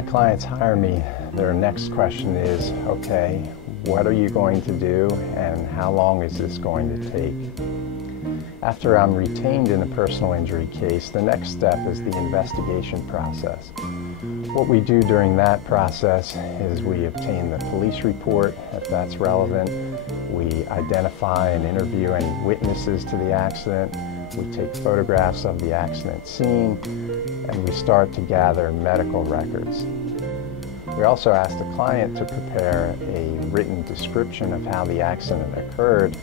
my clients hire me, their next question is, okay, what are you going to do and how long is this going to take? After I'm retained in a personal injury case, the next step is the investigation process. What we do during that process is we obtain the police report, if that's relevant. We identify and interview any witnesses to the accident. We take photographs of the accident scene, and we start to gather medical records. We also ask the client to prepare a written description of how the accident occurred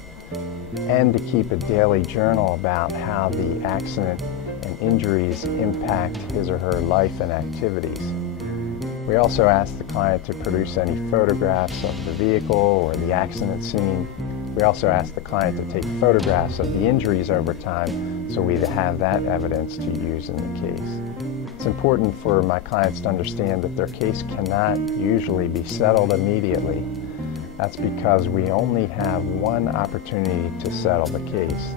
and to keep a daily journal about how the accident and injuries impact his or her life and activities. We also ask the client to produce any photographs of the vehicle or the accident scene. We also ask the client to take photographs of the injuries over time so we have that evidence to use in the case. It's important for my clients to understand that their case cannot usually be settled immediately. That's because we only have one opportunity to settle the case.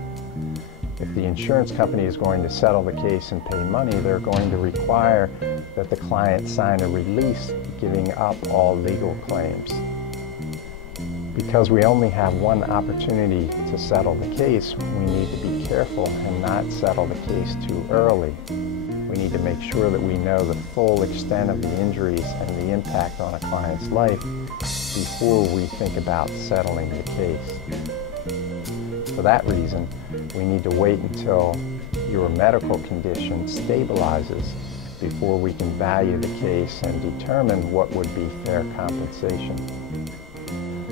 If the insurance company is going to settle the case and pay money, they're going to require that the client sign a release giving up all legal claims. Because we only have one opportunity to settle the case, we need to be careful and not settle the case too early. We need to make sure that we know the full extent of the injuries and the impact on a client's life before we think about settling the case. For that reason, we need to wait until your medical condition stabilizes before we can value the case and determine what would be fair compensation.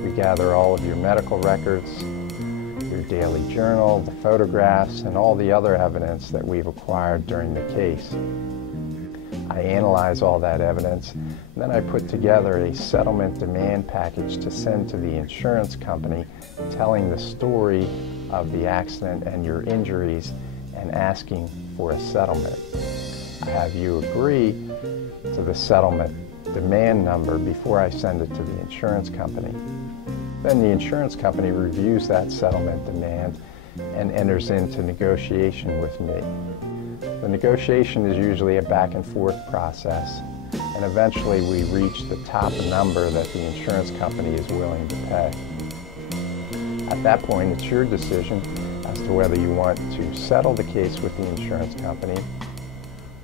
We gather all of your medical records, your daily journal, the photographs, and all the other evidence that we've acquired during the case. I analyze all that evidence, and then I put together a settlement demand package to send to the insurance company telling the story of the accident and your injuries and asking for a settlement. I have you agree to the settlement demand number before I send it to the insurance company. Then the insurance company reviews that settlement demand and enters into negotiation with me. The negotiation is usually a back and forth process, and eventually we reach the top number that the insurance company is willing to pay. At that point, it's your decision as to whether you want to settle the case with the insurance company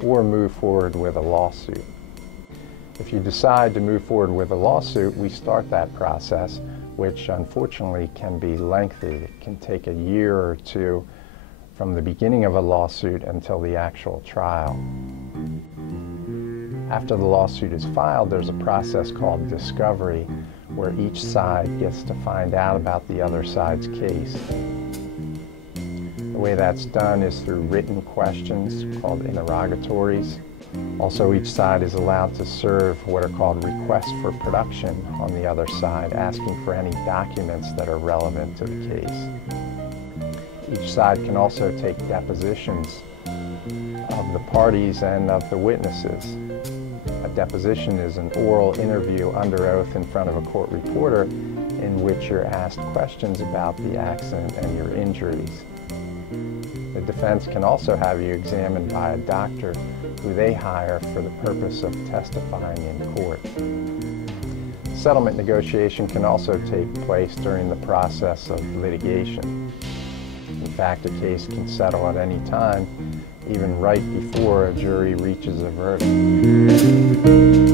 or move forward with a lawsuit. If you decide to move forward with a lawsuit, we start that process, which unfortunately can be lengthy. It can take a year or two from the beginning of a lawsuit until the actual trial. After the lawsuit is filed, there's a process called discovery, where each side gets to find out about the other side's case. The way that's done is through written questions called interrogatories. Also, each side is allowed to serve what are called requests for production on the other side, asking for any documents that are relevant to the case. Each side can also take depositions of the parties and of the witnesses. A deposition is an oral interview under oath in front of a court reporter in which you're asked questions about the accident and your injuries. The defense can also have you examined by a doctor who they hire for the purpose of testifying in court. Settlement negotiation can also take place during the process of litigation. In fact, a case can settle at any time, even right before a jury reaches a verdict.